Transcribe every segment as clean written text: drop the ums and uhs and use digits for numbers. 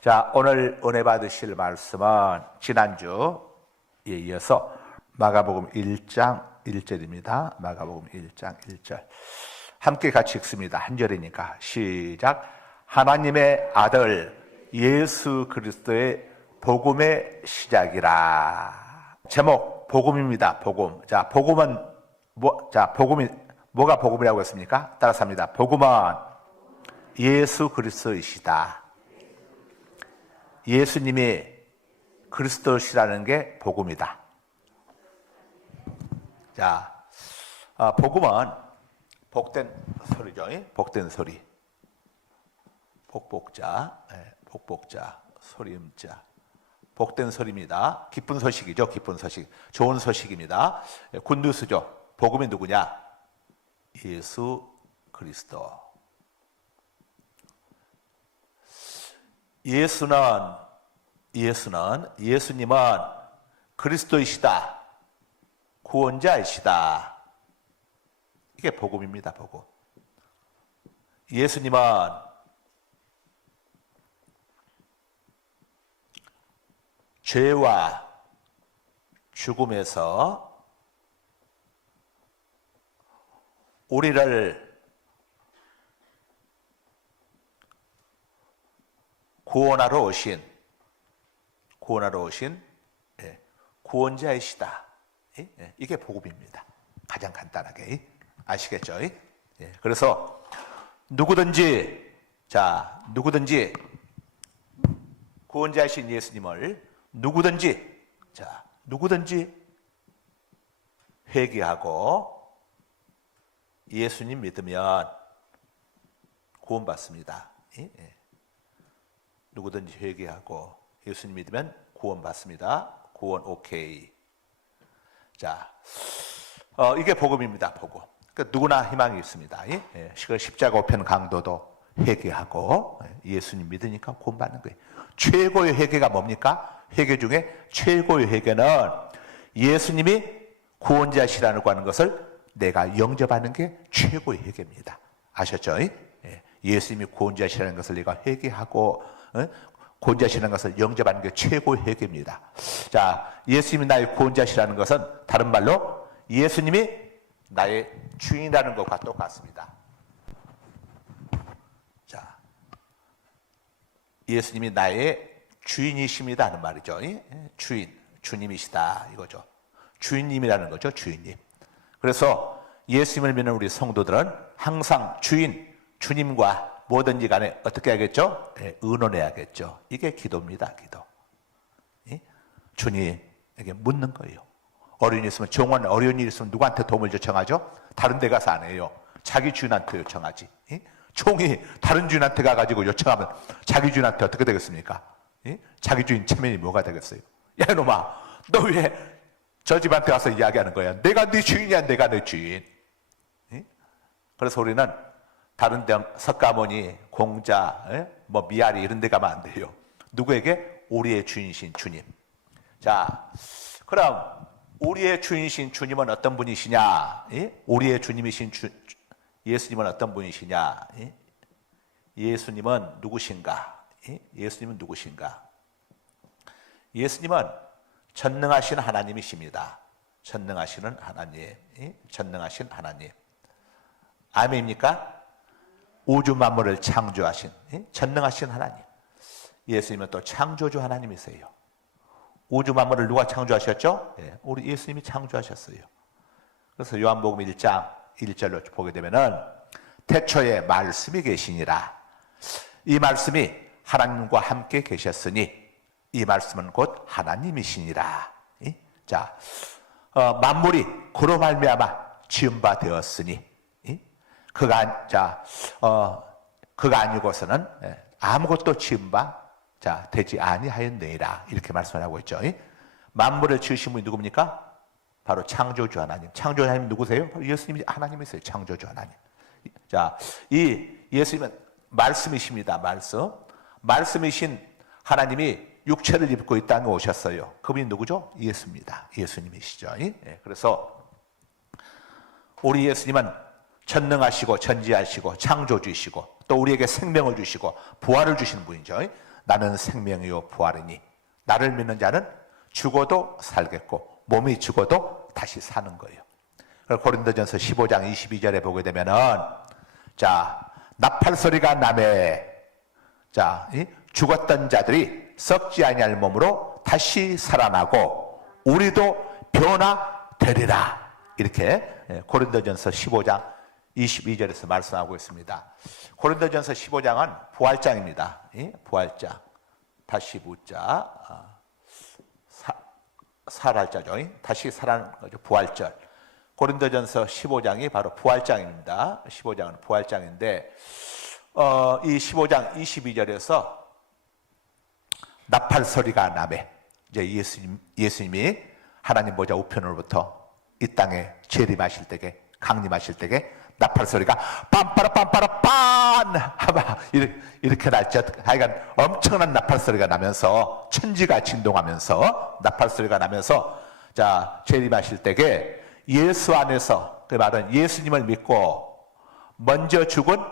자, 오늘 은혜 받으실 말씀은 지난주에 이어서 마가복음 1장 1절입니다. 마가복음 1장 1절. 함께 같이 읽습니다. 한 절이니까 시작. 하나님의 아들 예수 그리스도의 복음의 시작이라. 제목 복음입니다. 복음. 자, 복음은 복음이 뭐가 복음이라고 했습니까? 따라서 합니다. 복음은 예수 그리스도이시다. 예수님이 그리스도시라는 게 복음이다. 자, 복음은 복된 소리죠. 복된 소리. 복복자, 복복자, 소리음자. 복된 소리입니다. 기쁜 소식이죠. 기쁜 소식. 좋은 소식입니다. 굿뉴스죠. 복음이 누구냐? 예수 그리스도. 예수님은 그리스도이시다. 구원자이시다. 이게 복음입니다. 복음. 예수님은 죄와 죽음에서 우리를 구원하러 오신 구원자이시다. 이게 복음입니다. 가장 간단하게 아시겠죠? 그래서 누구든지 구원자이신 예수님을 누구든지 회개하고 예수님 믿으면 구원받습니다. 누구든지 회개하고 예수님 믿으면 구원받습니다. 구원 오케이. 자, 이게 복음입니다. 복음. 그러니까 누구나 희망이 있습니다. 십자가 우편 강도도 회개하고 예수님 믿으니까 구원받는 거예요. 최고의 회개가 뭡니까? 회개 중에 최고의 회개는 예수님이 구원자시라는 것을 내가 영접하는 게 최고의 회개입니다. 아셨죠? 예수님이 구원자시라는 것을 내가 회개하고 구원자시라는 것을 영접하는 게 최고의 회개입니다. 자, 예수님이 나의 구원자시라는 것은 다른 말로 예수님이 나의 주인이라는 것과 똑같습니다. 자, 예수님이 나의 주인이십니다 하는 말이죠. 주님이시다 이거죠. 주인님이라는 거죠. 주인님. 그래서 예수님을 믿는 우리 성도들은 항상 주님과 뭐든지 간에 어떻게 하겠죠? 의논해야겠죠. 이게 기도입니다. 기도. 주님에게 묻는 거예요. 어려운 일 있으면 정원 어려운 일 있으면 누구한테 도움을 요청하죠? 다른 데 가서 안 해요. 자기 주인한테 요청하지. 총이 다른 주인한테 가가지고 요청하면 자기 주인한테 어떻게 되겠습니까? 자기 주인 체면이 뭐가 되겠어요? 야 이놈아, 너 왜 저 집한테 가서 이야기하는 거야? 내가 네 주인이야, 내가 내 주인. 그래서 우리는 다른 데 석가모니, 공자, 미아리 이런 데 가면 안 돼요. 누구에게? 우리의 주인이신 주님. 자, 그럼 우리의 주인이신 주님은 어떤 분이시냐? 우리의 주님이신 예수님은 어떤 분이시냐? 예수님은 누구신가? 예수님은 누구신가? 예수님은 전능하신 하나님이십니다. 전능하신 하나님. 아멘입니까? 우주 만물을 창조하신 전능하신 하나님. 예수님은 또 창조주 하나님이세요. 우주 만물을 누가 창조하셨죠? 우리 예수님이 창조하셨어요. 그래서 요한복음 1장 1절로 보게 되면은 태초에 말씀이 계시니라. 이 말씀이 하나님과 함께 계셨으니 이 말씀은 곧 하나님이시니라. 자, 만물이 그로 말미암아 지은 바 되었으니 그가 아니고서는 아무것도 지은 바 되지 아니하였느니라. 이렇게 말씀을 하고 있죠. 만물을 지으신 분이 누굽니까? 바로 창조주 하나님. 창조주 하나님 누구세요? 바로 예수님이 하나님이세요. 창조주 하나님. 자, 이 예수님은 말씀이십니다. 말씀이신 하나님이 육체를 입고 이 땅에 오셨어요. 그분이 누구죠? 예수입니다. 예수님이시죠. 그래서 우리 예수님은 전능하시고 전지하시고 창조주이시고 또 우리에게 생명을 주시고 부활을 주시는 분이죠. 나는 생명이요 부활이니 나를 믿는 자는 죽어도 살겠고 몸이 죽어도 다시 사는 거예요. 고린도전서 15장 22절에 보게 되면은 자 나팔 소리가 나매 자 죽었던 자들이 썩지 아니할 몸으로 다시 살아나고 우리도 변화되리라. 이렇게 고린도전서 15장 22절에서 말씀하고 있습니다. 고린도전서 15장은 부활장입니다. 부활장 다시 부자 살할자죠. 다시 살아나는 거죠. 부활절. 고린도전서 15장이 바로 부활장입니다. 15장은 부활장인데 이 15장 22절에서 나팔 소리가 나매 이제 예수님이 하나님 보좌 우편으로부터 이 땅에 재림하실 때에 강림하실 때에 나팔 소리가 빰빠라 빰빠라 빤 하마 이렇게 날짜 하여간 엄청난 나팔 소리가 나면서 천지가 진동하면서 나팔 소리가 나면서 자 재림하실 때에 예수 안에서 그 말은 예수님을 믿고 먼저 죽은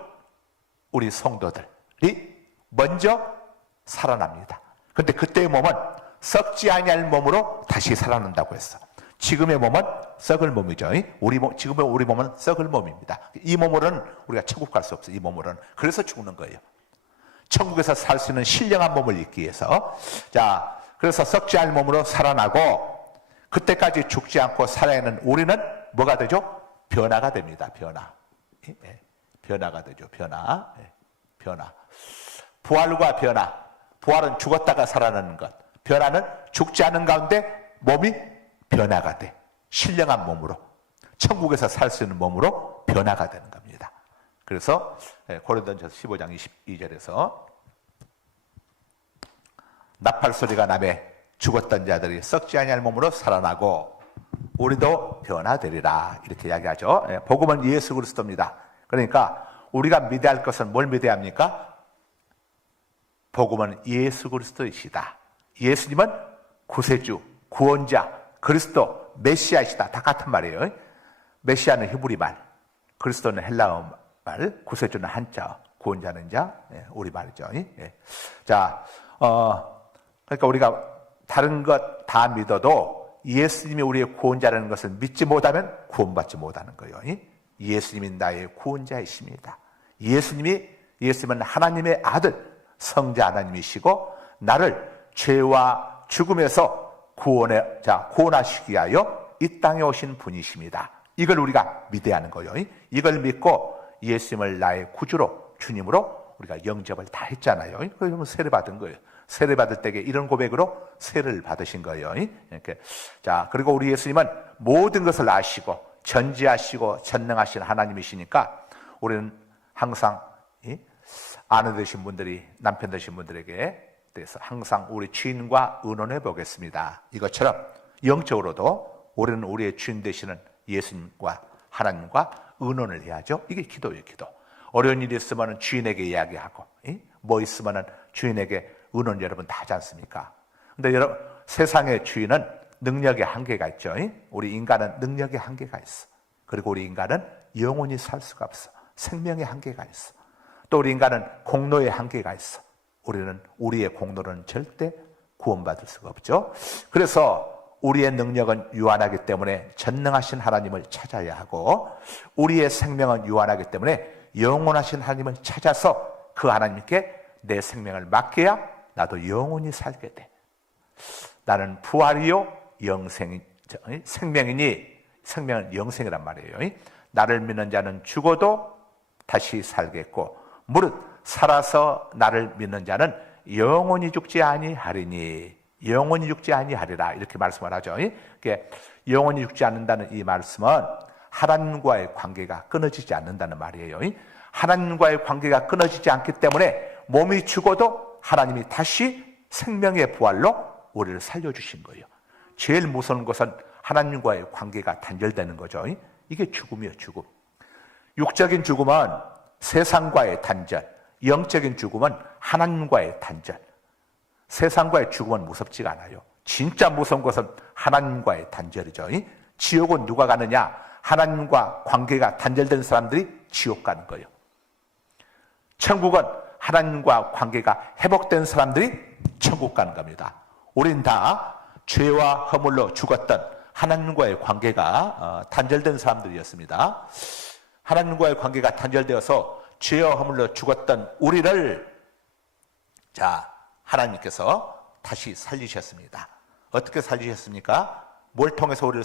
우리 성도들이 먼저 살아납니다. 근데 그때의 몸은 썩지 아니할 몸으로 다시 살아난다고 했어. 지금의 몸은 썩을 몸이죠. 지금의 우리 몸은 썩을 몸입니다. 이 몸으로는 우리가 천국 갈 수 없어. 이 몸으로는. 그래서 죽는 거예요. 천국에서 살 수 있는 신령한 몸을 입기 위해서. 자, 그래서 썩지 않을 몸으로 살아나고 그때까지 죽지 않고 살아있는 우리는 뭐가 되죠? 변화가 됩니다. 변화. 변화가 되죠. 변화. 변화. 부활과 변화. 부활은 죽었다가 살아나는 것. 변화는 죽지 않은 가운데 몸이 변화가 돼. 신령한 몸으로. 천국에서 살 수 있는 몸으로 변화가 되는 겁니다. 그래서 고린도전서 15장 22절에서 나팔 소리가 나매 죽었던 자들이 썩지 아니할 몸으로 살아나고 우리도 변화되리라. 이렇게 이야기하죠. 복음은 예수 그리스도입니다. 그러니까 우리가 믿어야 할 것은 뭘 믿어야 합니까? 복음은 예수 그리스도이시다. 예수님은 구세주, 구원자, 그리스도, 메시아이시다. 다 같은 말이에요. 메시아는 히브리 말, 그리스도는 헬라어 말, 구세주는 한자, 구원자는 자, 우리 말이죠. 자, 그러니까 우리가 다른 것 다 믿어도 예수님이 우리의 구원자라는 것을 믿지 못하면 구원받지 못하는 거예요. 예수님이 나의 구원자이십니다. 예수님은 하나님의 아들, 성자 하나님이시고 나를 죄와 죽음에서 구원하시기 위하여 이 땅에 오신 분이십니다. 이걸 우리가 믿어야 하는 거예요. 이걸 믿고 예수님을 나의 구주로 주님으로 우리가 영접을 다 했잖아요. 그러면 세례 받은 거예요. 세례 받을 때에 이런 고백으로 세례를 받으신 거예요. 이렇게. 자, 그리고 우리 예수님은 모든 것을 아시고 전지하시고 전능하신 하나님이시니까 우리는 항상 아내 되신 분들이 남편 되신 분들에게 대해서 항상 우리 주인과 의논해 보겠습니다. 이것처럼 영적으로도 우리는 우리의 주인 되시는 예수님과 하나님과 의논을 해야죠. 이게 기도예요. 기도. 어려운 일이 있으면 주인에게 이야기하고 뭐 있으면 주인에게 의논 여러분 다 하지 않습니까? 근데 여러분 세상의 주인은 능력의 한계가 있죠. 우리 인간은 능력의 한계가 있어. 그리고 우리 인간은 영원히 살 수가 없어. 생명의 한계가 있어. 또 우리 인간은 공로의 한계가 있어. 우리는 우리의 공로는 절대 구원받을 수가 없죠. 그래서 우리의 능력은 유한하기 때문에 전능하신 하나님을 찾아야 하고 우리의 생명은 유한하기 때문에 영원하신 하나님을 찾아서 그 하나님께 내 생명을 맡겨야 나도 영원히 살게 돼. 나는 부활이요 생명이니 생명은 영생이란 말이에요. 나를 믿는 자는 죽어도 다시 살겠고 무릇 살아서 나를 믿는 자는 영원히 죽지 아니하리니 영원히 죽지 아니하리라 이렇게 말씀을 하죠. 영원히 죽지 않는다는 이 말씀은 하나님과의 관계가 끊어지지 않는다는 말이에요. 하나님과의 관계가 끊어지지 않기 때문에 몸이 죽어도 하나님이 다시 생명의 부활로 우리를 살려주신 거예요. 제일 무서운 것은 하나님과의 관계가 단절되는 거죠. 이게 죽음이에요. 죽음. 육적인 죽음은 세상과의 단절, 영적인 죽음은 하나님과의 단절. 세상과의 죽음은 무섭지가 않아요. 진짜 무서운 것은 하나님과의 단절이죠. 지옥은 누가 가느냐? 하나님과 관계가 단절된 사람들이 지옥 가는 거예요. 천국은 하나님과 관계가 회복된 사람들이 천국 가는 겁니다. 우린 다 죄와 허물로 죽었던 하나님과의 관계가 단절된 사람들이었습니다. 하나님과의 관계가 단절되어서 죄와 허물로 죽었던 우리를 하나님께서 다시 살리셨습니다. 어떻게 살리셨습니까? 뭘 통해서 우리를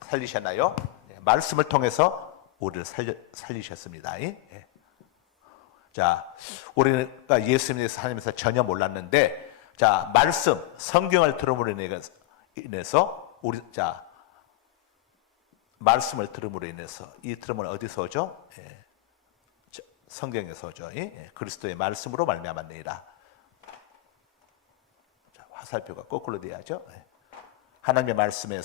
살리셨나요? 말씀을 통해서 우리를 살리셨습니다. 우리가 예수님에 대해서 하나님에서 전혀 몰랐는데, 말씀, 성경을 들음으로 인해서 말씀을 들음으로 인해서, 이 들음은 어디서 오죠? 성경에서 오죠. 그리스도의 말씀으로 말미암았느니라. 화살표가 거꾸로 돼야죠. 하나님의 말씀을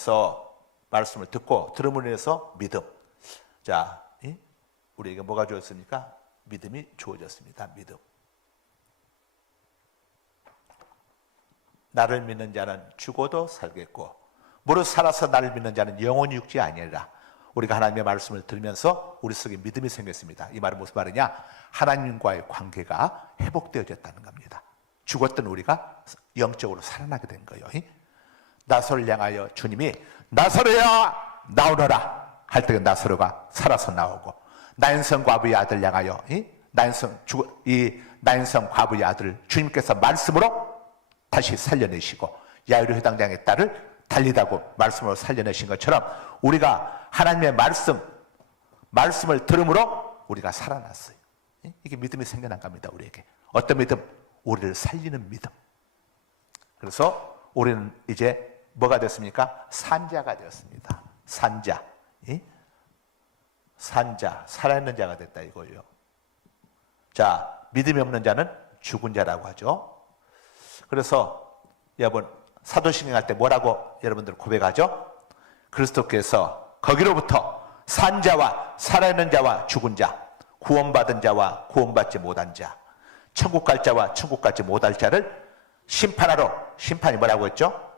듣고 들음으로 인해서 믿음. 우리에게 뭐가 주었습니까? 믿음이 주어졌습니다. 믿음. 나를 믿는 자는 죽어도 살겠고 무릇 살아서 나를 믿는 자는 영원히 죽지 아니하리라. 우리가 하나님의 말씀을 들으면서 우리 속에 믿음이 생겼습니다. 이 말은 무슨 말이냐? 하나님과의 관계가 회복되어졌다는 겁니다. 죽었던 우리가 영적으로 살아나게 된 거예요. 나사로를 향하여 주님이 나사로야 나오너라 할 때 나사로가 살아서 나오고, 나인성 과부의 아들 향하여 나인성 과부의 아들 주님께서 말씀으로 다시 살려내시고, 야이로 회당장의 딸을 달리다고 말씀으로 살려내신 것처럼 우리가 하나님의 말씀을 들음으로 우리가 살아났어요. 이게 믿음이 생겨난 겁니다. 우리에게 어떤 믿음? 우리를 살리는 믿음. 그래서 우리는 이제 뭐가 됐습니까? 산자가 되었습니다. 산자, 살아있는 자가 됐다 이거예요. 믿음이 없는 자는 죽은 자라고 하죠. 그래서 여러분, 사도신경 할 때 뭐라고 여러분들 고백하죠? 그리스도께서 거기로부터 산자와 살아있는 자와 죽은 자, 구원받은 자와 구원받지 못한 자, 천국 갈 자와 천국 가지 못할 자를 심판하러, 심판이 뭐라고 했죠?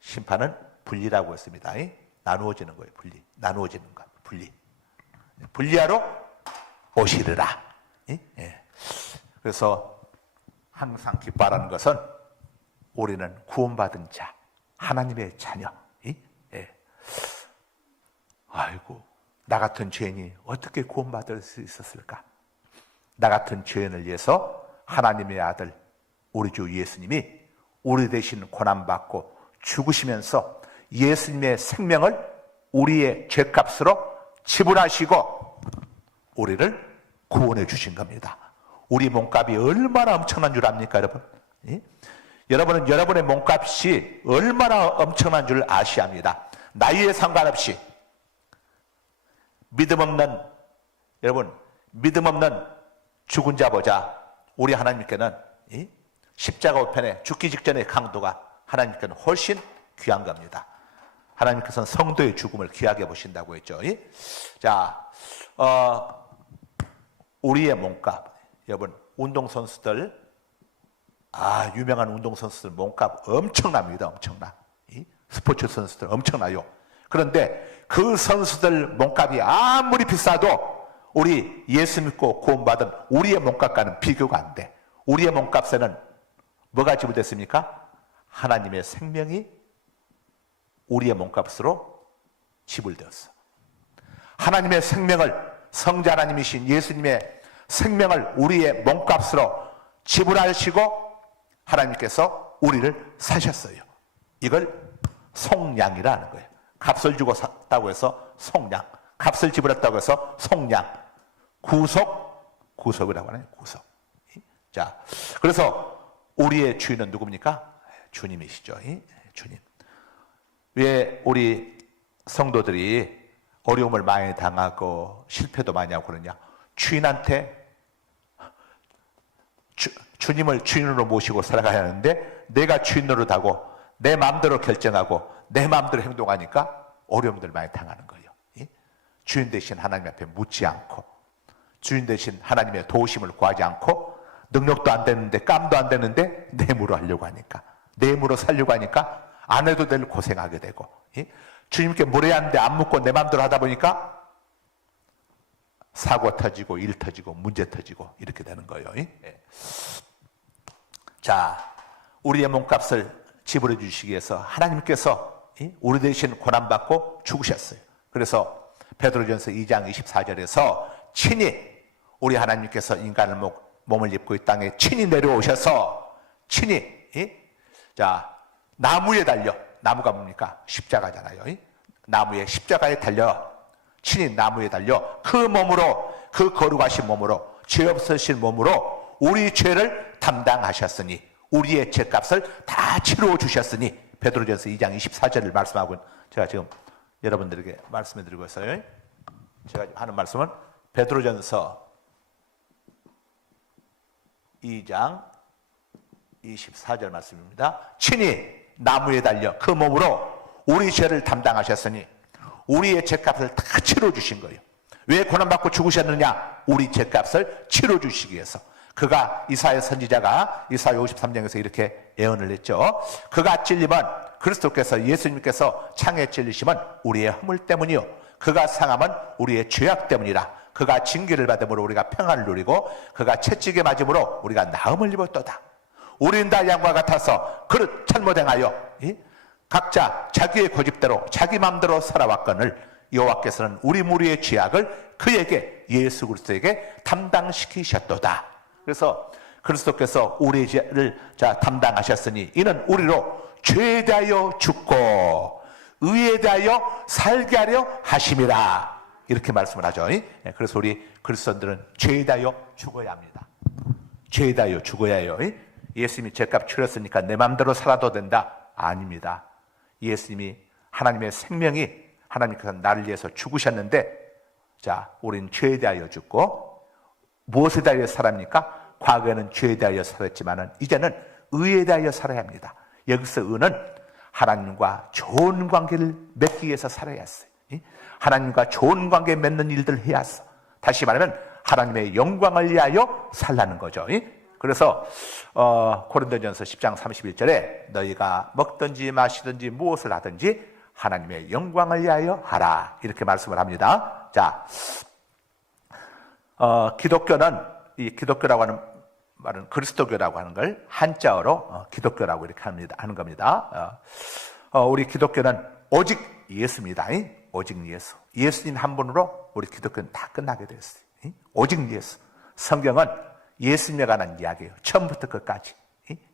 심판은 분리라고 했습니다. 나누어지는 거예요. 나누어지는 거, 분리하러 오시리라. 그래서 항상 기뻐하라는 것은 우리는 구원받은 자, 하나님의 자녀. 아이고, 나 같은 죄인이 어떻게 구원받을 수 있었을까? 나 같은 죄인을 위해서 하나님의 아들 우리 주 예수님이 우리 대신 고난받고 죽으시면서 예수님의 생명을 우리의 죄값으로 지불하시고 우리를 구원해 주신 겁니다. 우리 몸값이 얼마나 엄청난 줄 압니까, 여러분? 여러분은 여러분의 몸값이 얼마나 엄청난 줄 아셔야 합니다. 나이에 상관없이 믿음 없는 죽은 자 보자. 우리 하나님께는 십자가 우편에 죽기 직전의 강도가 하나님께는 훨씬 귀한 겁니다. 하나님께서는 성도의 죽음을 귀하게 보신다고 했죠. 우리의 몸값, 여러분, 운동선수들, 유명한 운동선수들 몸값 엄청납니다. 엄청나. 스포츠 선수들 엄청나요. 그런데 그 선수들 몸값이 아무리 비싸도 우리 예수 믿고 구원받은 우리의 몸값과는 비교가 안 돼. 우리의 몸값에는 뭐가 지불됐습니까? 하나님의 생명이 우리의 몸값으로 지불되었어. 하나님의 생명을, 성자 하나님이신 예수님의 생명을 우리의 몸값으로 지불하시고 하나님께서 우리를 사셨어요. 이걸 속량이라는 거예요. 값을 주고 샀다고 해서 속량, 값을 지불했다고 해서 속량, 구속이라고 하네요. 구속. 그래서 우리의 주인은 누굽니까? 주님이시죠. 주님. 왜 우리 성도들이 어려움을 많이 당하고 실패도 많이 하고 그러냐? 주인한테 주님을 주인으로 모시고 살아가야 하는데 내가 주인 노릇하고 내 마음대로 결정하고 내 마음대로 행동하니까 어려움들 많이 당하는 거예요. 주인 대신 하나님 앞에 묻지 않고, 주인 대신 하나님의 도우심을 구하지 않고, 능력도 안 되는데 깜도 안 되는데 뇌물로 하려고 하니까, 뇌물로 살려고 하니까 안 해도 될 고생하게 되고, 주님께 물어야 하는데 안 묻고 내 마음대로 하다 보니까 사고 터지고 일 터지고 문제 터지고 이렇게 되는 거예요. 자, 우리의 몸값을 지불해 주시기 위해서 하나님께서 우리 대신 고난받고 죽으셨어요. 그래서 베드로전서 2장 24절에서 친히 우리 하나님께서 인간의 몸을 입고 이 땅에 친히 내려오셔서 친히 자, 나무에 달려, 나무가 뭡니까? 십자가잖아요. 나무에 십자가에 달려, 친히 나무에 달려 그 몸으로, 그 거룩하신 몸으로, 죄 없으신 몸으로 우리 죄를 담당하셨으니, 우리의 죄값을 다 치루어 주셨으니, 베드로전서 2장 24절을 말씀하고 제가 지금 여러분들에게 말씀해 드리고 있어요. 제가 하는 말씀은 베드로전서 2장 24절 말씀입니다. 친히 나무에 달려 그 몸으로 우리 죄를 담당하셨으니 우리의 죄값을 다 치러주신 거예요. 왜 고난받고 죽으셨느냐? 우리 죄값을 치러주시기 위해서. 그가 이사야 선지자가 이사야 53장에서 이렇게 예언을 했죠. 그가 찔림은 그리스도께서, 예수님께서 창에 찔리심은 우리의 허물 때문이요 그가 상함은 우리의 죄악 때문이라. 그가 징계를 받음으로 우리가 평안을 누리고 그가 채찍에 맞음으로 우리가 나음을 입었도다. 우리는 다 양과 같아서 그릇 잘못 행하여 각자 자기의 고집대로 자기 마음대로 살아왔거늘 여호와께서는 우리 무리의 죄악을 그에게, 예수 그리스도에게 담당시키셨도다. 그래서 그리스도께서 우리의 죄를 담당하셨으니 이는 우리로 죄에 대하여 죽고 의에 대하여 살게 하려 하심이라. 이렇게 말씀을 하죠. 그래서 우리 그리스도인들은 죄에 대하여 죽어야 합니다. 죄에 대하여 죽어야 해요. 예수님이 죄값 치렀으니까 내 마음대로 살아도 된다? 아닙니다. 예수님이, 하나님의 생명이, 하나님께서 나를 위해서 죽으셨는데, 자, 우리는 죄에 대하여 죽고 무엇에 대하여 살합니까? 과거에는 죄에 대하여 살았지만은 이제는 의에 대하여 살아야 합니다. 여기서 의는 하나님과 좋은 관계를 맺기 위해서 살아야 했어요. 하나님과 좋은 관계 맺는 일들을 해야 했어. 다시 말하면 하나님의 영광을 위하여 살라는 거죠. 그래서 고린도전서 10장 31절에 너희가 먹든지 마시든지 무엇을 하든지 하나님의 영광을 위하여 하라, 이렇게 말씀을 합니다. 자, 기독교는, 이 기독교라고 하는 말은 그리스도교라고 하는 걸 한자어로 기독교라고 이렇게 하는 겁니다. 우리 기독교는 오직 예수입니다. 오직 예수. 예수님 한 분으로 우리 기독교는 다 끝나게 됐어요. 오직 예수. 성경은 예수님에 관한 이야기예요. 처음부터 끝까지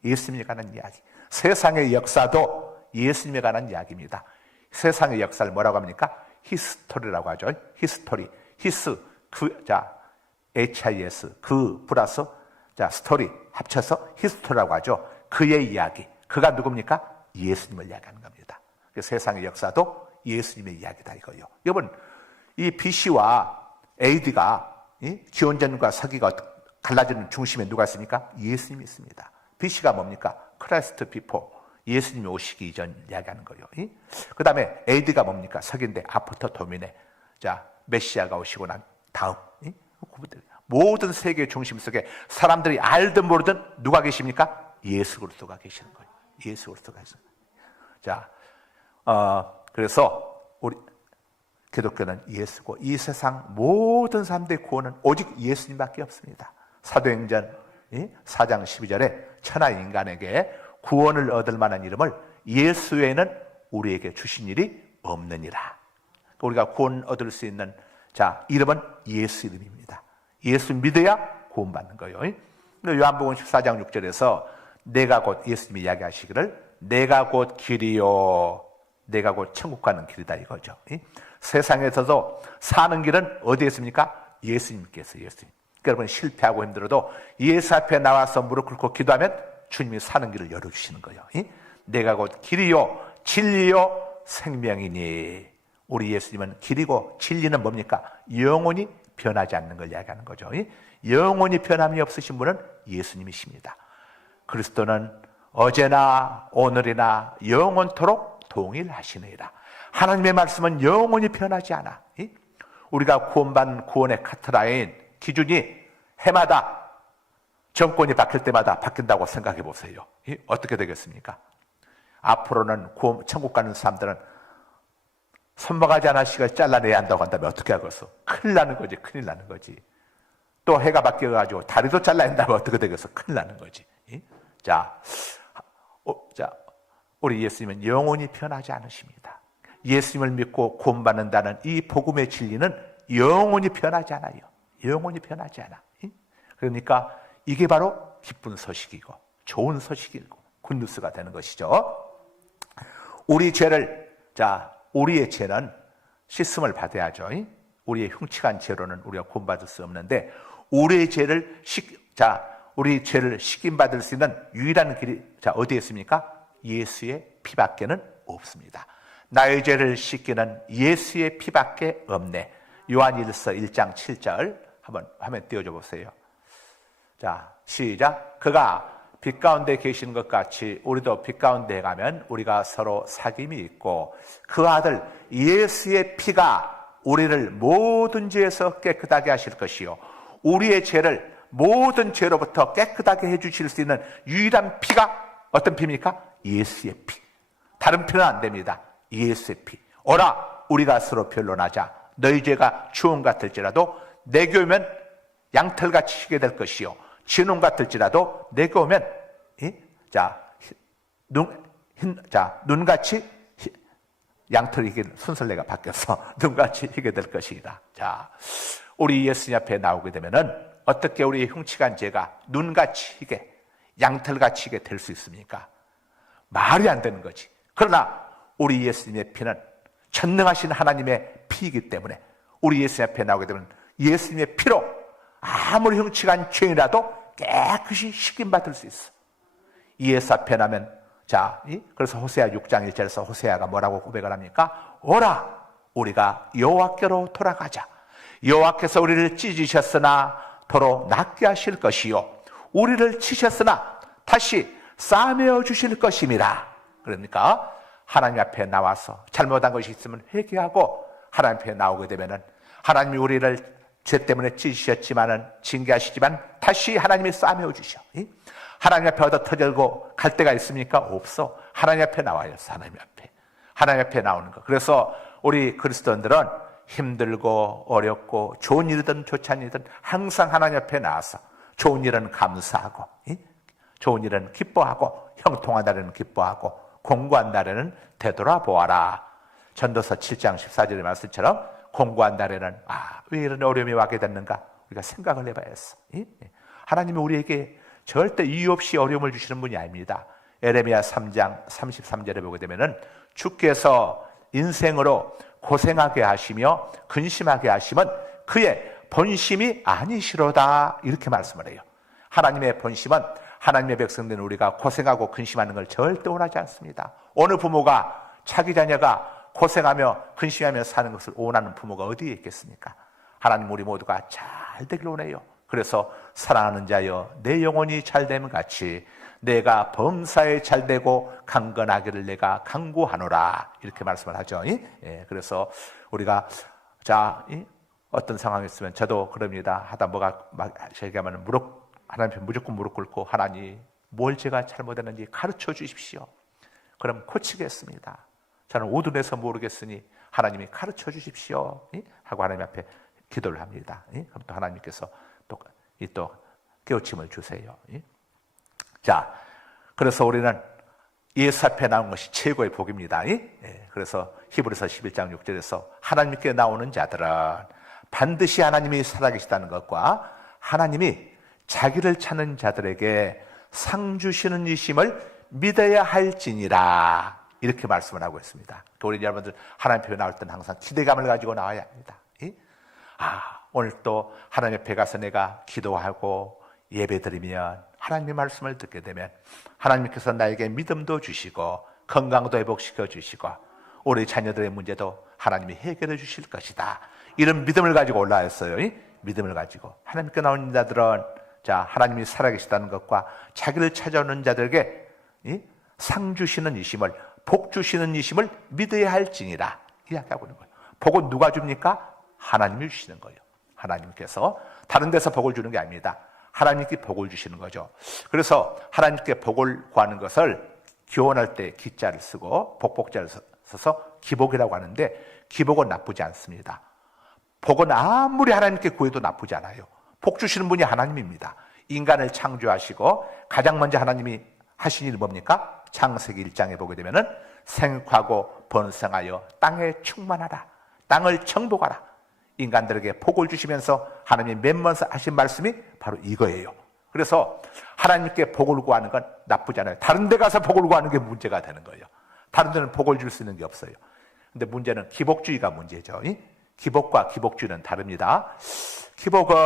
예수님에 관한 이야기. 세상의 역사도 예수님에 관한 이야기입니다. 세상의 역사를 뭐라고 합니까? 히스토리라고 하죠. 히스토리. 히스, HIS, 플러스, 스토리 합쳐서 히스토리라고 하죠. 그의 이야기. 그가 누굽니까? 예수님을 이야기하는 겁니다. 세상의 역사도 예수님의 이야기다 이거요. 여러분, 이 BC와 AD가 기원전과 서기가 갈라지는 중심에 누가 있습니까? 예수님이 있습니다. BC가 뭡니까? 크라이스트 비포, 예수님이 오시기 이전 이야기하는 거예요. 그 다음에 AD가 뭡니까? 서기인데 아프터 도미네, 메시아가 오시고 난 다음. 모든 세계의 중심 속에 사람들이 알든 모르든 누가 계십니까? 예수 그리스도가 계시는 거예요. 예수 그리스도가 계시는 거예요. 그래서 우리 기독교는 예수고, 이 세상 모든 사람들의 구원은 오직 예수님밖에 없습니다. 사도행전 4장 12절에 천하 인간에게 구원을 얻을 만한 이름을 예수 외에는 우리에게 주신 일이 없느니라. 우리가 구원 얻을 수 있는 이름은 예수 이름입니다. 예수 믿어야 구원받는 거예요. 요한복음 14장 6절에서 내가 곧, 예수님이 이야기하시기를 내가 곧 길이요 내가 곧 천국 가는 길이다 이거죠. 세상에서도 사는 길은 어디에 있습니까? 예수님께서. 예수님. 여러분, 실패하고 힘들어도 예수 앞에 나와서 무릎 꿇고 기도하면 주님이 사는 길을 열어주시는 거예요. 내가 곧 길이요 진리요 생명이니. 우리 예수님은 길이고 진리는 뭡니까? 영원히 변하지 않는 걸 이야기하는 거죠. 영원히 변함이 없으신 분은 예수님이십니다. 그리스도는 어제나 오늘이나 영원토록 동일하시느니라. 하나님의 말씀은 영원히 변하지 않아. 우리가 구원받는 구원의 카트라인 기준이 해마다 정권이 바뀔 때마다 바뀐다고 생각해 보세요. 어떻게 되겠습니까? 앞으로는 천국 가는 사람들은 손모가지 하나씩을 잘라내야 한다고 한다면 어떻게 하겠어? 큰일 나는 거지, 큰일 나는 거지. 또 해가 바뀌어가지고 다리도 잘라야 한다면 어떻게 되겠어? 큰일 나는 거지. 자, 우리 예수님은 영원히 변하지 않으십니다. 예수님을 믿고 구원받는다는 이 복음의 진리는 영원히 변하지 않아요. 영원히 변하지 않아. 그러니까 이게 바로 기쁜 소식이고 좋은 소식이고 굿뉴스가 되는 것이죠. 우리의 죄는 씻음을 받아야죠. 우리의 흉측한 죄로는 우리가 구원받을 수 없는데 우리 죄를 씻김받을 수 있는 유일한 길이 어디에 있습니까? 예수의 피밖에는 없습니다. 나의 죄를 씻기는 예수의 피밖에 없네. 요한일서 1장 7절 한번 화면 띄워줘 보세요. 자, 시작. 그가 빛 가운데 계시는 것 같이 우리도 빛 가운데 가면 우리가 서로 사귐이 있고 그 아들 예수의 피가 우리를 모든 죄에서 깨끗하게 하실 것이요 우리의 죄를 모든 죄로부터 깨끗하게 해주실 수 있는 유일한 피가 어떤 피입니까? 예수의 피. 다른 피는 안 됩니다. 예수의 피. 오라 우리가 서로 변론하자. 너희 죄가 주홍 같을지라도 내게 오면 양털같이 희게 될 것이요 진홍 같을지라도 내게 오면 눈같이 양털이 순설레가 바뀌어서 눈같이 희게 될 것이다. 자, 우리 예수님 앞에 나오게 되면은 어떻게 우리의 흉측한 죄가 눈같이 희게 양털같이 희게 될 수 있습니까? 말이 안 되는 거지. 그러나 우리 예수님의 피는 전능하신 하나님의 피이기 때문에 우리 예수님 앞에 나오게 되면 예수님의 피로 아무리 흉측한 죄이라도 깨끗이 씻김받을 수 있어. 예수 앞에 나면 그래서 호세아 6장 1절에서 호세아가 뭐라고 고백을 합니까? 오라 우리가 여호와께로 돌아가자. 여호와께서 우리를 찢으셨으나 도로 낫게 하실 것이요 우리를 치셨으나 다시 싸매어 주실 것임이라. 그러니까 하나님 앞에 나와서 잘못한 것이 있으면 회개하고 하나님 앞에 나오게 되면은 하나님이 우리를 죄 때문에 찢으셨지만은 징계하시지만 다시 하나님이 싸매어 주셔. 하나님 앞에 얻어 터질고 갈 데가 있습니까? 없어. 하나님 앞에 나와야 했어. 하나님 앞에 나오는 거. 그래서 우리 그리스도인들은 힘들고 어렵고 좋은 일이든 좋지 않은 일이든 항상 하나님 앞에 나와서 좋은 일은 감사하고 좋은 일은 기뻐하고 형통한 날에는 기뻐하고 공고한 날에는 되돌아보아라. 전도서 7장 14절의 말씀처럼 공고한 날에는 왜 이런 어려움이 와게 됐는가 우리가 생각을 해봐야 했어. 하나님이 우리에게 절대 이유 없이 어려움을 주시는 분이 아닙니다. 에레미야 3장 33절에 보게 되면은 주께서 인생으로 고생하게 하시며 근심하게 하시면 그의 본심이 아니시로다 이렇게 말씀을 해요. 하나님의 본심은 하나님의 백성된 우리가 고생하고 근심하는 걸 절대 원하지 않습니다. 어느 부모가 자기 자녀가 고생하며 근심하며 사는 것을 원하는 부모가 어디에 있겠습니까? 하나님 우리 모두가 잘 되길 원해요. 그래서 사랑하는 자여 내 영혼이 잘됨 같이 내가 범사에 잘되고 강건하기를 내가 강구하노라 이렇게 말씀을 하죠. 그래서 우리가 어떤 상황이 있으면 저도 그럽니다. 하다 뭐가 막 얘기하면 하나님 앞에 무조건 무릎 꿇고 하나님 뭘 제가 잘못했는지 가르쳐 주십시오. 그럼 고치겠습니다. 저는 오둔해서 모르겠으니 하나님이 가르쳐 주십시오 하고 하나님 앞에 기도를 합니다. 그럼 또 하나님께서 또 깨우침을 주세요. 자, 그래서 우리는 예수 앞에 나온 것이 최고의 복입니다. 그래서 히브리서 11장 6절에서 하나님께 나오는 자들은 반드시 하나님이 살아계시다는 것과 하나님이 자기를 찾는 자들에게 상 주시는 이심을 믿어야 할지니라 이렇게 말씀을 하고 있습니다. 우리 여러분들 하나님 앞에 나올 때는 항상 기대감을 가지고 나와야 합니다. 오늘 또 하나님 앞에 가서 내가 기도하고 예배드리면 하나님의 말씀을 듣게 되면 하나님께서 나에게 믿음도 주시고 건강도 회복시켜 주시고 우리 자녀들의 문제도 하나님이 해결해 주실 것이다. 이런 믿음을 가지고 올라왔어요. 믿음을 가지고 하나님께 나오는 자들은 하나님이 살아계시다는 것과 자기를 찾아오는 자들에게 상 주시는 이심을 복 주시는 이심을 믿어야 할지니라 이야기하고 있는 거예요. 복은 누가 줍니까? 하나님이 주시는 거예요. 하나님께서 다른 데서 복을 주는 게 아닙니다. 하나님께 복을 주시는 거죠. 그래서 하나님께 복을 구하는 것을 기원할 때 기자를 쓰고 복복자를 써서 기복이라고 하는데 기복은 나쁘지 않습니다. 복은 아무리 하나님께 구해도 나쁘지 않아요. 복 주시는 분이 하나님입니다. 인간을 창조하시고 가장 먼저 하나님이 하신 일이 뭡니까? 창세기 1장에 보게 되면은 생육하고 번성하여 땅에 충만하라. 땅을 정복하라. 인간들에게 복을 주시면서 하나님이 맨 먼저 하신 말씀이 바로 이거예요. 그래서 하나님께 복을 구하는 건 나쁘지 않아요. 다른 데 가서 복을 구하는 게 문제가 되는 거예요. 다른 데는 복을 줄 수 있는 게 없어요. 근데 문제는 기복주의가 문제죠. 기복과 기복주의는 다릅니다. 기복은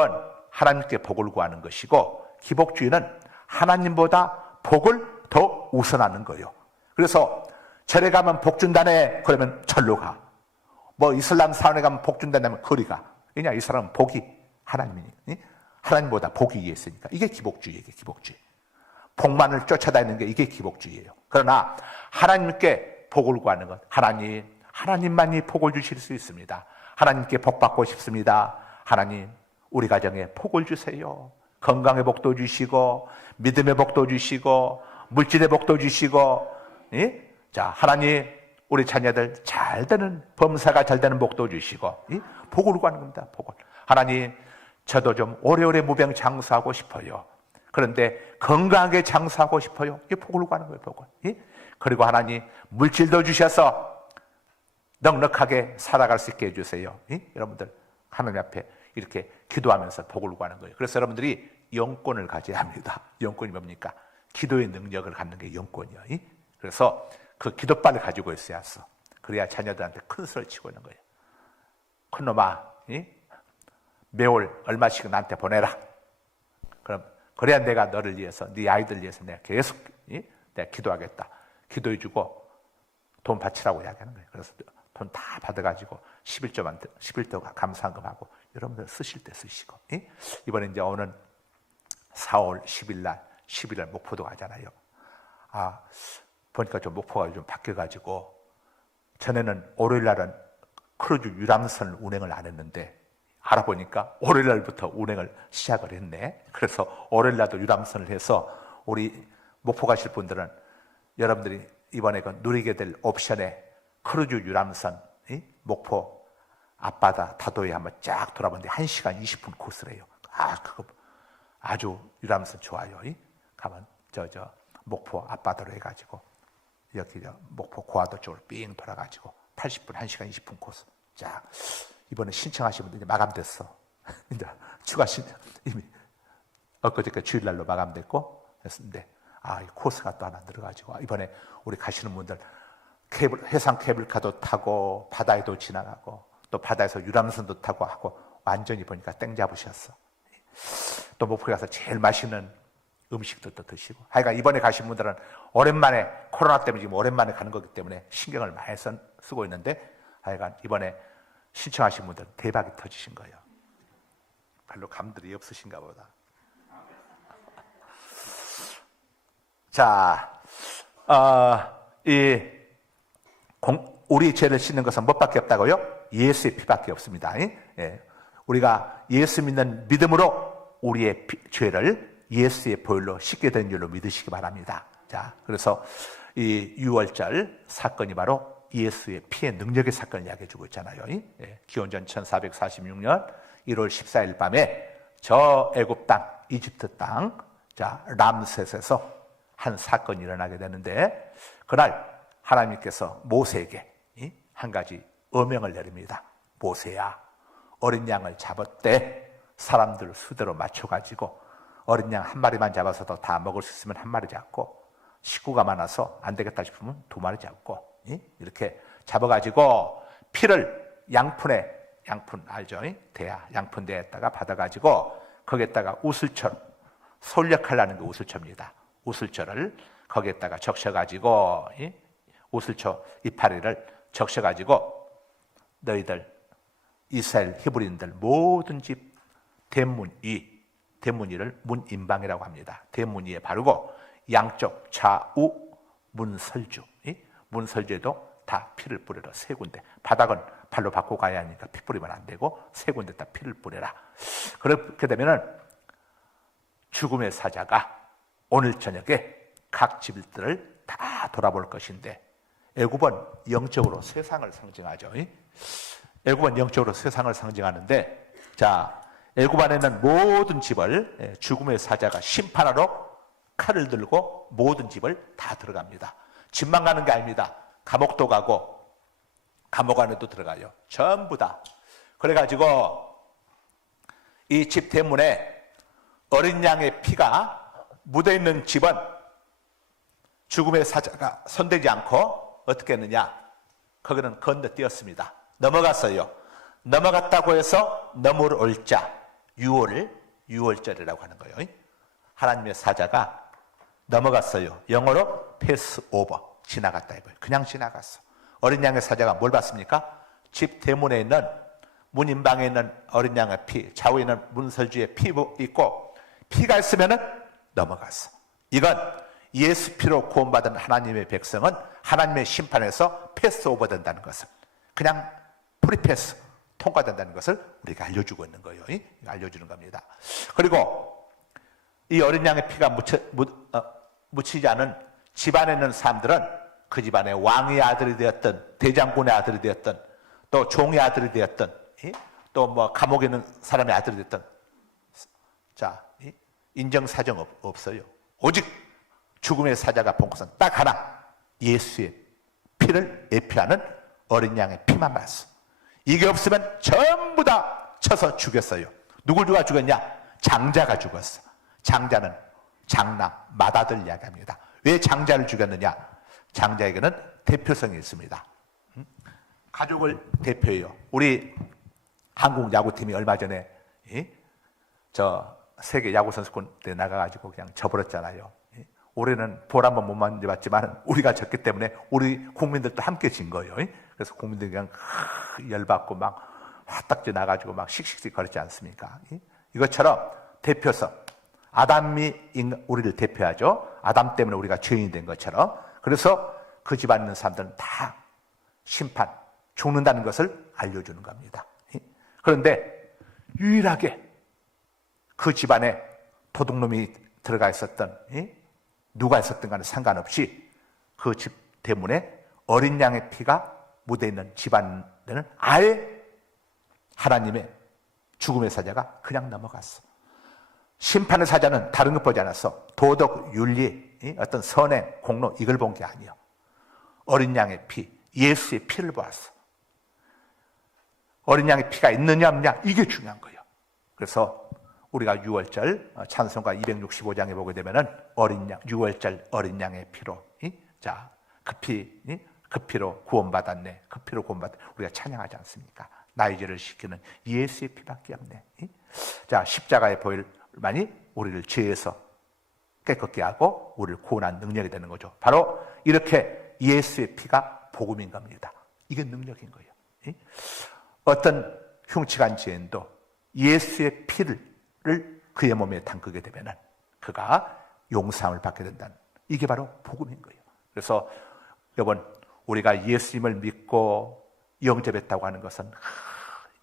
하나님께 복을 구하는 것이고, 기복주의는 하나님보다 복을 더 우선하는 거예요. 그래서 절에 가면 복 준다네, 그러면 절로 가. 뭐 이슬람 사원에 가면 복 준다면 거리 가. 왜냐, 이 사람은 복이 하나님이니, 하나님보다 복이 위에 있으니까. 이게 기복주의예요. 이게 기복주의. 복만을 쫓아다니는 게 이게 기복주의예요. 그러나 하나님께 복을 구하는 것, 하나님만이 복을 주실 수 있습니다. 하나님께 복 받고 싶습니다. 하나님, 우리 가정에 복을 주세요. 건강의 복도 주시고, 믿음의 복도 주시고, 물질의 복도 주시고, 자, 하나님, 우리 자녀들 잘 되는, 범사가 잘 되는 복도 주시고, 복을 구하는 겁니다. 복을. 하나님, 저도 좀 오래오래 무병 장수하고 싶어요. 그런데 건강하게 장수하고 싶어요. 이 복을 구하는 거예요, 복을. 그리고 하나님, 물질도 주셔서 넉넉하게 살아갈 수 있게 해주세요. 여러분들, 하나님 앞에 이렇게 기도하면서 복을 구하는 거예요. 그래서 여러분들이 영권을 가져야 합니다. 영권이 뭡니까? 기도의 능력을 갖는 게 영권이에요. 그래서 그 기도빨을 가지고 있어야 했어. 그래야 자녀들한테 큰 소리를 치고 있는 거예요. 큰놈아, 매월 얼마씩 나한테 보내라. 그래야 내가 너를 위해서, 네 아이들 위해서 내가 계속 내가 기도하겠다. 기도해주고 돈 바치라고 이야기하는 거예요. 그래서 돈 다 받아가지고 11조 감사한금하고 여러분들 쓰실 때 쓰시고. 이번에 이제 오는 4월 10일 날, 11일 목포도 가잖아요. 보니까 좀 목포가 좀 바뀌어가지고, 전에는 월요일 날은 크루즈 유람선 운행을 안 했는데, 알아보니까 월요일 날부터 운행을 시작을 했네. 그래서 월요일 날도 유람선을 해서 우리 목포 가실 분들은 여러분들이 이번에 그 누리게 될 옵션에 크루즈 유람선, 목포 앞바다 다도에 한번 쫙 돌아보는데 1시간 20분 코스래요. 그거 아주 유람선 좋아요. 가면 목포 앞바다로 해가지고 여기 목포 고화도 쪽으로 삥 돌아가지고 80분, 1시간 20분 코스. 쫙. 이번에 신청하신 분들 이제 마감됐어. 이제 추가 신청 이미 엊그저께 주일날로 마감됐고 했는데, 이 코스가 또 하나 늘어가지고 이번에 우리 가시는 분들 해상 케이블카도 타고 바다에도 지나가고 또 바다에서 유람선도 타고 하고 완전히 보니까 땡 잡으셨어. 또 목포에 가서 제일 맛있는 음식도 또 드시고. 하여간 이번에 가신 분들은 오랜만에, 코로나 때문에 지금 오랜만에 가는 거기 때문에 신경을 많이 쓰고 있는데, 하여간 이번에 신청하신 분들 대박이 터지신 거예요. 별로 감들이 없으신가 보다. 자, 우리 죄를 씻는 것은 무엇밖에 없다고요? 예수의 피밖에 없습니다. 우리가 예수 믿는 믿음으로 우리의 죄를 예수의 보혈로 씻게 된 줄로 믿으시기 바랍니다. 자, 그래서 이 6월절 사건이 바로 예수의 피의 능력의 사건을 이야기해 주고 있잖아요. 기원전 1446년 1월 14일 밤에 저 애굽 땅, 이집트 땅, 람셋에서 한 사건이 일어나게 되는데, 그날 하나님께서 모세에게 한 가지 어명을 내립니다. 모세야, 어린 양을 잡았대. 사람들 수대로 맞춰가지고 어린 양 한 마리만 잡아서도 다 먹을 수 있으면 한 마리 잡고, 식구가 많아서 안 되겠다 싶으면 2마리 잡고, 이렇게 잡아가지고 피를 양푼 알죠? 대야, 양푼 대에다가 받아가지고 거기에다가 우슬처럼, 솔력하려는 게 우슬처입니다. 우슬처를 거기에다가 적셔가지고, 우슬처 이파리를 적셔가지고 너희들 이스라엘 히브리인들 모든 집 대문위를 문인방이라고 합니다. 대문위에 바르고 양쪽 좌우 문설주, 문설주에도 다 피를 뿌려라. 3군데. 바닥은 발로 밟고 가야 하니까 피 뿌리면 안 되고 3군데 다 피를 뿌려라. 그렇게 되면은 죽음의 사자가 오늘 저녁에 각 집들을 다 돌아볼 것인데, 애굽은 영적으로 세상을 상징하죠. 애굽은 영적으로 세상을 상징하는데, 자, 애굽 안에는 모든 집을 죽음의 사자가 심판하러 칼을 들고 모든 집을 다 들어갑니다. 집만 가는 게 아닙니다. 감옥도 가고 감옥 안에도 들어가요. 전부 다. 그래가지고 이 집 대문에 어린 양의 피가 묻어있는 집은 죽음의 사자가 손대지 않고 어떻게 했느냐, 거기는 건너뛰었습니다. 넘어갔어요. 넘어갔다고 해서 넘어올 자, 유월절이라고 하는 거예요. 하나님의 사자가 넘어갔어요. 영어로 패스 오버, 지나갔다 이거예요. 그냥 지나갔어. 어린 양의 사자가 뭘 봤습니까? 집 대문에 있는 문인방에 있는 어린 양의 피, 좌우에 있는 문설주에 피 있고 피가 있으면은 넘어갔어. 이건 예수 피로 구원받은 하나님의 백성은 하나님의 심판에서 패스 오버 된다는 것을, 그냥 프리패스, 통과된다는 것을 우리가 알려주고 있는 거예요. 알려주는 겁니다. 그리고 이 어린 양의 피가 묻히지 않은 집안에 있는 사람들은 그 집안의 왕의 아들이 되었던, 대장군의 아들이 되었던, 또 종의 아들이 되었던, 또 뭐 감옥에 있는 사람의 아들이 되었던, 자, 인정사정 없어요. 오직 죽음의 사자가 본 것은 딱 하나, 예수의 피를 예표하는 어린 양의 피만 봤어. 이게 없으면 전부 다 쳐서 죽였어요. 누굴 누가 죽였냐? 장자가 죽었어. 장자는 장남, 맏아들 이야기합니다. 왜 장자를 죽였느냐? 장자에게는 대표성이 있습니다. 가족을 대표해요. 우리 한국 야구팀이 얼마 전에 저 세계 야구 선수권 때 나가가지고 그냥 져버렸잖아요. 올해는 볼 한번 못 만져봤지만 우리가 졌기 때문에 우리 국민들도 함께 진 거예요. 그래서 국민들이 그냥 열받고 막 화딱지 나가지고 막 씩씩씩 거렸지 않습니까? 이것처럼 대표성, 아담이 우리를 대표하죠. 아담 때문에 우리가 죄인이 된 것처럼. 그래서 그 집안에 있는 사람들은 다 심판, 죽는다는 것을 알려주는 겁니다. 그런데 유일하게 그 집안에 도둑놈이 들어가 있었던, 누가 있었던 간에 상관없이 그 집 대문에 어린 양의 피가 묻어있는 집안에는 아예 하나님의 죽음의 사자가 그냥 넘어갔어. 심판의 사자는 다른 것 보지 않았어. 도덕, 윤리, 어떤 선행, 공로, 이걸 본 게 아니에요. 어린 양의 피, 예수의 피를 보았어. 어린 양의 피가 있느냐 없느냐, 이게 중요한 거예요. 그래서 우리가 유월절 찬송가 265장에 보게 되면은 어린 양, 유월절 어린 양의 피로, 자, 그 피로 구원받았네. 그 피로 구원받았네. 우리가 찬양하지 않습니까? 나의 죄를 씻기는 예수의 피밖에 없네. 자, 십자가의 보혈만이 우리를 죄에서 깨끗게 하고 우리를 구원한 능력이 되는 거죠. 바로 이렇게 예수의 피가 복음인 겁니다. 이게 능력인 거예요. 어떤 흉측한 죄인도 예수의 피를 그의 몸에 담그게 되면 그가 용서함을 받게 된다는, 이게 바로 복음인 거예요. 그래서 여러분, 우리가 예수님을 믿고 영접했다고 하는 것은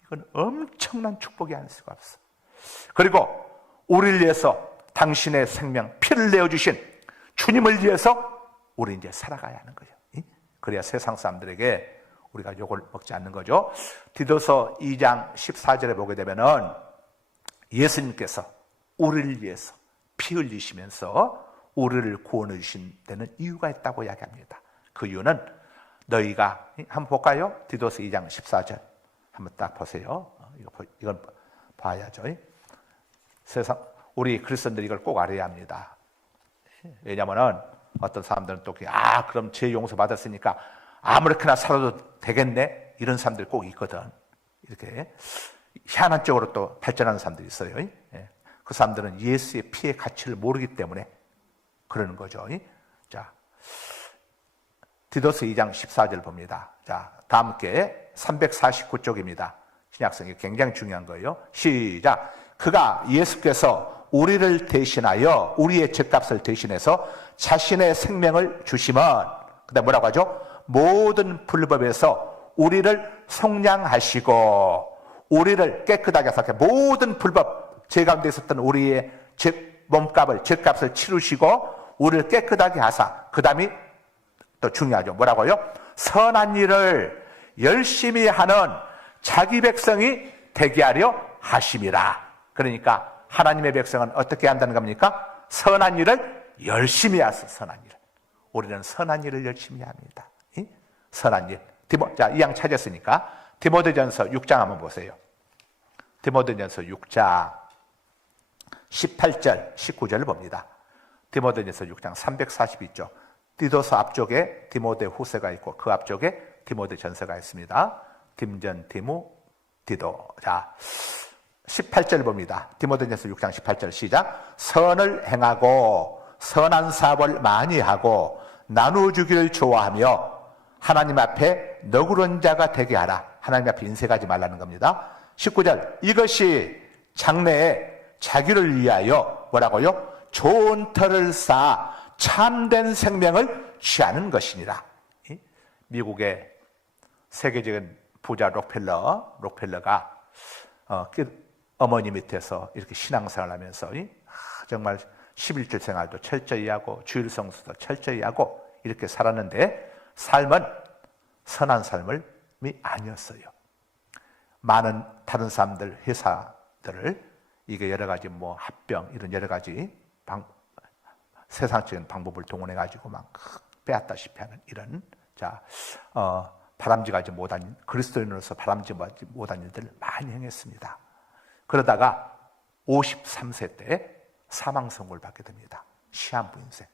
이건 엄청난 축복이 아닐 수가 없어. 그리고 우리를 위해서 당신의 생명, 피를 내어주신 주님을 위해서 우리 이제 살아가야 하는 거예요. 그래야 세상 사람들에게 우리가 욕을 먹지 않는 거죠. 디도서 2장 14절에 보게 되면은 예수님께서 우리를 위해서 피 흘리시면서 우리를 구원해 주신 데는 이유가 있다고 이야기합니다. 그 이유는 너희가, 한번 볼까요? 디도서 2장 14절 한번 딱 보세요. 이건 봐야죠. 세상, 우리 그리스도인들이 이걸 꼭 알아야 합니다. 왜냐하면 어떤 사람들은 또 그럼 죄 용서 받았으니까 아무렇게나 살아도 되겠네, 이런 사람들이 꼭 있거든. 이렇게 희한한 쪽으로 또 발전하는 사람들이 있어요. 그 사람들은 예수의 피의 가치를 모르기 때문에 그러는 거죠. 자, 디도서 2장 14절 봅니다. 자, 다 함께 349쪽입니다. 신약성이 굉장히 중요한 거예요. 시작. 그가 예수께서 우리를 대신하여 우리의 죄값을 대신해서 자신의 생명을 주시면, 그다음 뭐라고 하죠? 모든 불법에서 우리를 속량하시고 우리를 깨끗하게 하사 모든 불법, 죄 가운데 있었던 우리의 몸값을, 죄값을 치르시고 우리를 깨끗하게 하사, 그 다음이 또 중요하죠. 뭐라고요? 선한 일을 열심히 하는 자기 백성이 되게 하려 하심이라. 그러니까 하나님의 백성은 어떻게 한다는 겁니까? 선한 일을 열심히 하소. 선한 일을. 우리는 선한 일을 열심히 합니다. 선한 일. 자, 이 양 찾았으니까 디모데전서 6장 한번 보세요. 디모데전서 6장 18절, 19절을 봅니다. 디모데전서 6장 342쪽. 디도서 앞쪽에 디모데 후서가 있고 그 앞쪽에 디모데 전서가 있습니다. 딤전, 디모, 디도. 자, 18절 봅니다. 디모데전서 6장 18절 시작. 선을 행하고 선한 사업을 많이 하고 나누어주기를 좋아하며 하나님 앞에 너그러운 자가 되게 하라. 하나님 앞에 인색하지 말라는 겁니다. 19절. 이것이 장래에 자기를 위하여 뭐라고요? 좋은 터를 쌓아 참된 생명을 취하는 것이니라. 미국의 세계적인 부자 록펠러가 어머니 밑에서 이렇게 신앙생활을 하면서 정말 11절 생활도 철저히 하고 주일 성수도 철저히 하고 이렇게 살았는데 삶은 선한 삶이 아니었어요. 많은 다른 사람들, 회사들을 이게 여러 가지 뭐 합병 이런 여러 가지 세상적인 방법을 동원해 가지고 막 빼앗다시피 하는 이런 바람직하지 못한 그리스도인으로서 바람직하지 못한 일들을 많이 행했습니다. 그러다가 53세 때 사망 선고를 받게 됩니다. 시한부 인생.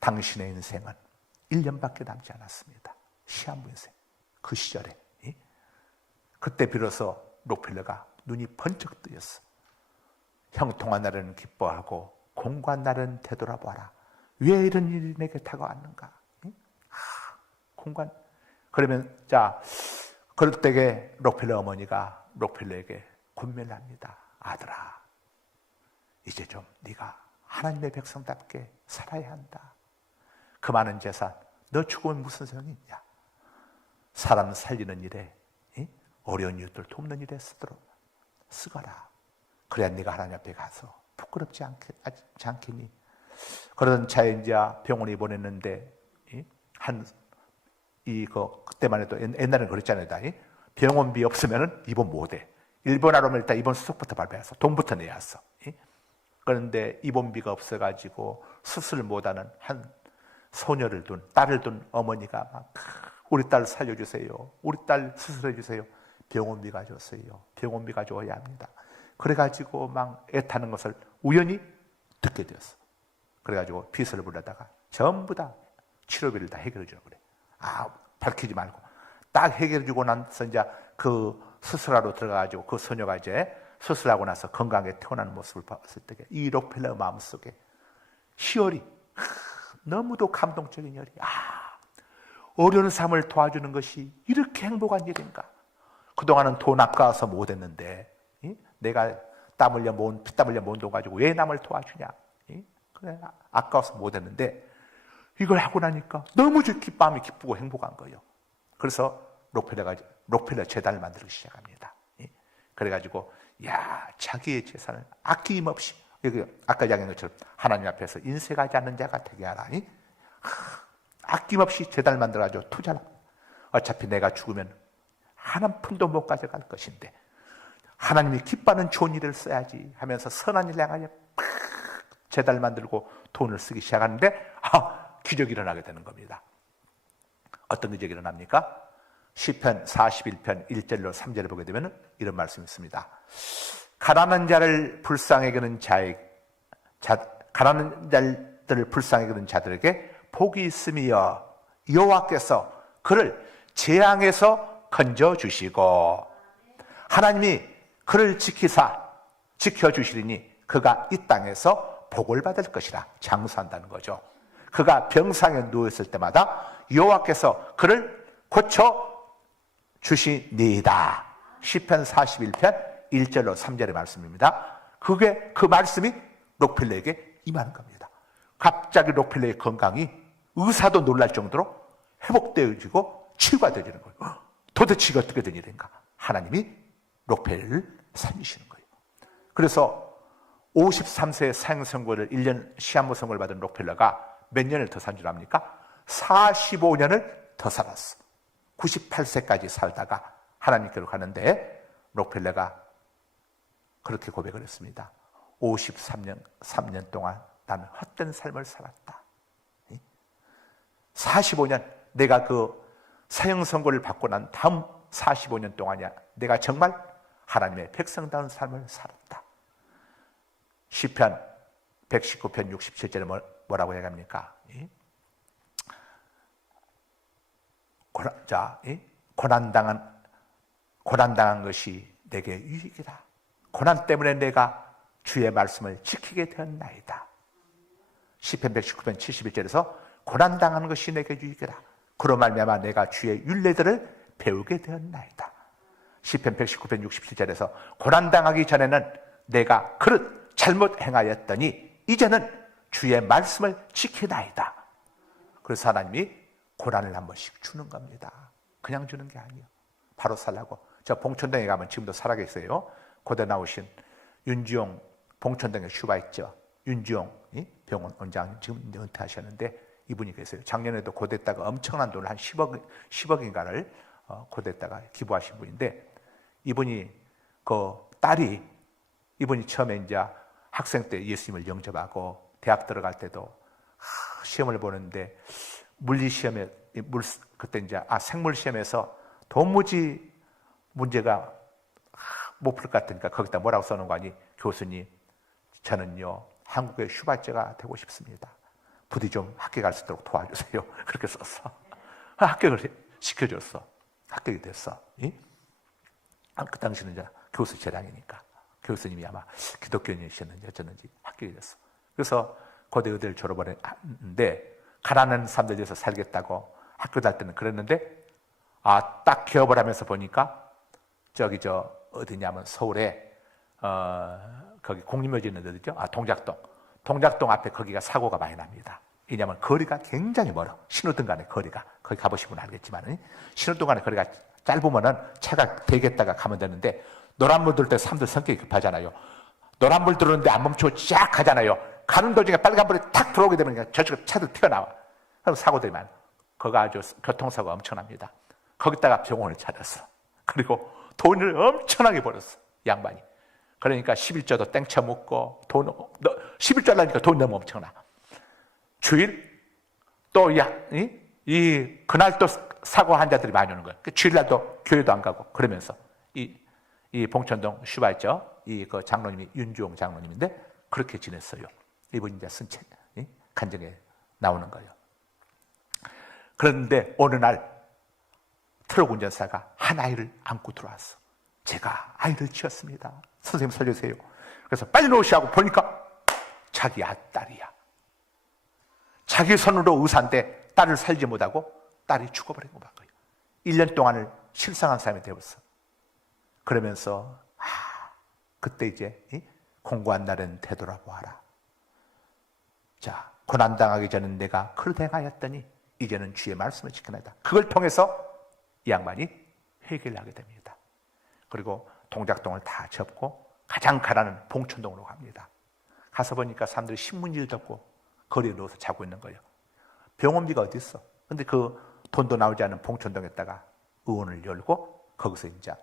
당신의 인생은 1년밖에 남지 않았습니다. 시한부 인생. 그 시절에. 그때 비로소 록펠러가 눈이 번쩍 뜨였어. 형통한 날에는 기뻐하고 공고한 날은 되돌아봐라. 왜 이런 일이 내게 다가왔는가? 공간. 그러면 그럴 때에 록펠러 어머니가 록펠러에게 권면을 합니다. 아들아, 이제 좀 네가 하나님의 백성답게 살아야 한다. 그 많은 재산, 너 죽으면 무슨 소용이 있냐? 사람 살리는 일에 어려운 이웃들 돕는 일에 쓰거라. 그래야 네가 하나님 앞에 가서 부끄럽지 않겠니? 그러던 차에 이제 병원에 입원했는데 그때만 해도 옛날에는 그랬잖아요. 병원비 없으면 입원 못해. 일본하러 오면 일단 입원 수속부터 발표해서 돈부터 내야 했어. 그런데 입원비가 없어가지고 수술 못하는 한 소녀를 딸을 둔 어머니가 막 우리 딸 살려주세요. 우리 딸 수술해주세요. 병원비 가져오세요. 병원비 가져와야 합니다. 그래가지고 막 애타는 것을 우연히 듣게 되었어. 그래가지고 비서를 불러다가 전부 다 치료비를 다 해결해 주라고 그래. 밝히지 말고. 딱 해결해 주고 나서 이제 그 수술하러 들어가가지고 그 소녀가 이제 수술하고 나서 건강하게 태어나는 모습을 봤을 때 이 록펠러 마음속에 희열이 너무도 감동적인 열이 어려운 삶을 도와주는 것이 이렇게 행복한 일인가? 그동안은 돈 아까워서 못했는데 내가 땀 흘려 모은 피땀 흘려 모은 돈 가지고 왜 남을 도와주냐? 그래 아까워서 못했는데 이걸 하고 나니까 너무 마음이 기쁘고 행복한 거예요. 그래서 록펠러 재단을 만들기 시작합니다. 그래가지고 자기의 재산을 아낌없이 아까 이야기한 것처럼 하나님 앞에서 인색하지 않는 자가 되게 하라. 아낌없이 재단을 만들어가지고 투자를. 어차피 내가 죽으면 한 푼도 못 가져갈 것인데 하나님이 기뻐하는 좋은 일을 써야지 하면서 선한 일을 향하여 재단을 만들고 돈을 쓰기 시작하는데 기적이 일어나게 되는 겁니다. 어떤 기적이 일어납니까? 시편 41편 1절로 3절을 보게 되면 이런 말씀이 있습니다. 가난한 자를 불쌍히 여기는 가난한 자들을 불쌍히 여기는 자들에게 복이 있으며 여호와께서 그를 재앙에서 건져주시고 하나님이 그를 지켜주시리니 그가 이 땅에서 복을 받을 것이라 장수한다는 거죠. 그가 병상에 누웠을 때마다 여호와께서 그를 고쳐주시니이다. 시편 41편 1절로 3절의 말씀입니다. 그 말씀이 록펠러에게 임하는 겁니다. 갑자기 록펠러의 건강이 의사도 놀랄 정도로 회복되어지고 치유가 되는 거예요. 도대체 이게 어떻게 된 일인가? 하나님이 록펠러를 살리시는 거예요. 그래서 53세 사형 선고를 1년 시한부 선고를 받은 록펠러가 몇 년을 더 산 줄 압니까? 45년을 더 살았어. 98세까지 살다가 하나님께로 가는데 록펠러가 그렇게 고백을 했습니다. 53년 동안 나는 헛된 삶을 살았다. 45년 내가 그 사형 선고를 받고 난 다음 45년 동안이야 내가 정말 하나님의 백성다운 삶을 살았다. 시편 119편 67절에 뭐라고 얘기합니까? 고난당한 것이 내게 유익이다. 고난 때문에 내가 주의 말씀을 지키게 되었나이다. 시편 119편 71절에서 고난당하는 것이 내게 유익이라. 그로 말미암아 내가 주의 율례들을 배우게 되었나이다. 시편 119편 67절에서 고난당하기 전에는 내가 그릇 잘못 행하였더니 이제는 주의 말씀을 지키나이다. 그래서 하나님이 고난을 한 번씩 주는 겁니다. 그냥 주는 게 아니에요. 바로 살라고. 저 봉천동에 가면 지금도 살아계세요. 고대 나오신 윤지용 봉천동에 슈바 있죠. 윤지용 병원 원장 지금 은퇴하셨는데 이분이 계세요. 작년에도 고대에다가 엄청난 돈을 한 10억인가를 고대에다가 기부하신 분인데 이분이 그 딸이 이분이 처음에 이제 학생 때 예수님을 영접하고 대학 들어갈 때도 시험을 보는데 물리 시험에 그때 이제 생물 시험에서 도무지 문제가 못 풀 것 같으니까 거기다 뭐라고 써놓은 거 아니? 교수님, 저는요 한국의 슈바제가 되고 싶습니다. 부디 좀 학교 갈 수 있도록 도와주세요. 그렇게 썼어. 합격을 시켜줬어. 합격이 됐어. 그 당시는 이제 교수 재량이니까 교수님이 아마 기독교인이셨는지 어쩌는지 합격이 됐어. 그래서 고대 의대를 졸업을 했는데 가난한 사람들에서 살겠다고 학교 다닐 때는 그랬는데 딱 개업을 하면서 보니까 저기 어디냐면 서울에 거기 공립묘지 있는 데 있죠. 동작동 앞에 거기가 사고가 많이 납니다. 왜냐하면 거리가 굉장히 멀어. 신호등 간의 거리가. 거기 가보시면 알겠지만 신호등 간의 거리가 짧으면은 차가 대겠다가 가면 되는데 노란불 들을 때 사람들 성격이 급하잖아요. 노란불 들어오는데 안 멈추고 쫙 가잖아요. 가는 도중에 빨간불이 탁 들어오게 되면 저쪽에 차들 튀어나와. 그럼 사고들이 많아. 거기가 아주 교통사고가 엄청납니다. 거기다가 병원을 차렸어. 그리고 돈을 엄청나게 벌었어. 양반이. 그러니까 11조도 땡쳐 먹고 11조 하려니까 돈이 너무 엄청나. 주일 또 그날 또 사고 환자들이 많이 오는 거예요. 주일날도 교회도 안 가고 그러면서 이 봉천동 슈바 있죠. 그 장로님이 윤주홍 장로님인데 그렇게 지냈어요. 이분이 이제 쓴 책 간증에 나오는 거예요. 그런데 어느 날 트럭 운전사가 한 아이를 안고 들어왔어. 제가 아이를 키웠습니다. 선생님 살려주세요. 그래서 빨리 놓으시라고 보니까 자기 딸이야. 자기 손으로 의사인데 딸을 살지 못하고 딸이 죽어버린 거 봐. 1년 동안을 실상한 사람이 되었어. 그러면서 그때 이제 공고한 날은 되돌아보아라. 자, 고난당하기 전에 내가 그릇 행하였더니 이제는 주의 말씀을 지켜내다. 그걸 통해서 이 양반이 회개를 하게 됩니다. 그리고 동작동을 다 접고 가장 가난한 봉천동으로 갑니다. 가서 보니까 사람들이 신문지를 덮고 거리에 누워서 자고 있는 거예요. 병원비가 어디 있어? 근데 그 돈도 나오지 않은 봉천동에다가 의원을 열고 거기서 이제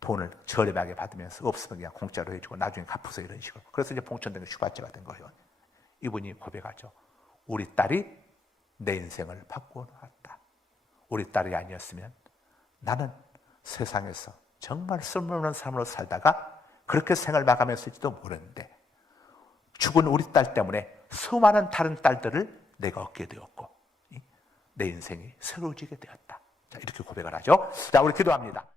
돈을 저렴하게 받으면서 없으면 그냥 공짜로 해주고 나중에 갚으세요 이런 식으로. 그래서 이제 봉천동이 슈바제가 된 거예요. 이분이 고백하죠. 우리 딸이 내 인생을 바꾸어 놓았다. 우리 딸이 아니었으면 나는 세상에서 정말 쓸모없는 삶으로 살다가 그렇게 생을 마감했을지도 모르는데 죽은 우리 딸 때문에 수많은 다른 딸들을 내가 얻게 되었고 내 인생이 새로워지게 되었다. 자, 이렇게 고백을 하죠. 자, 우리 기도합니다.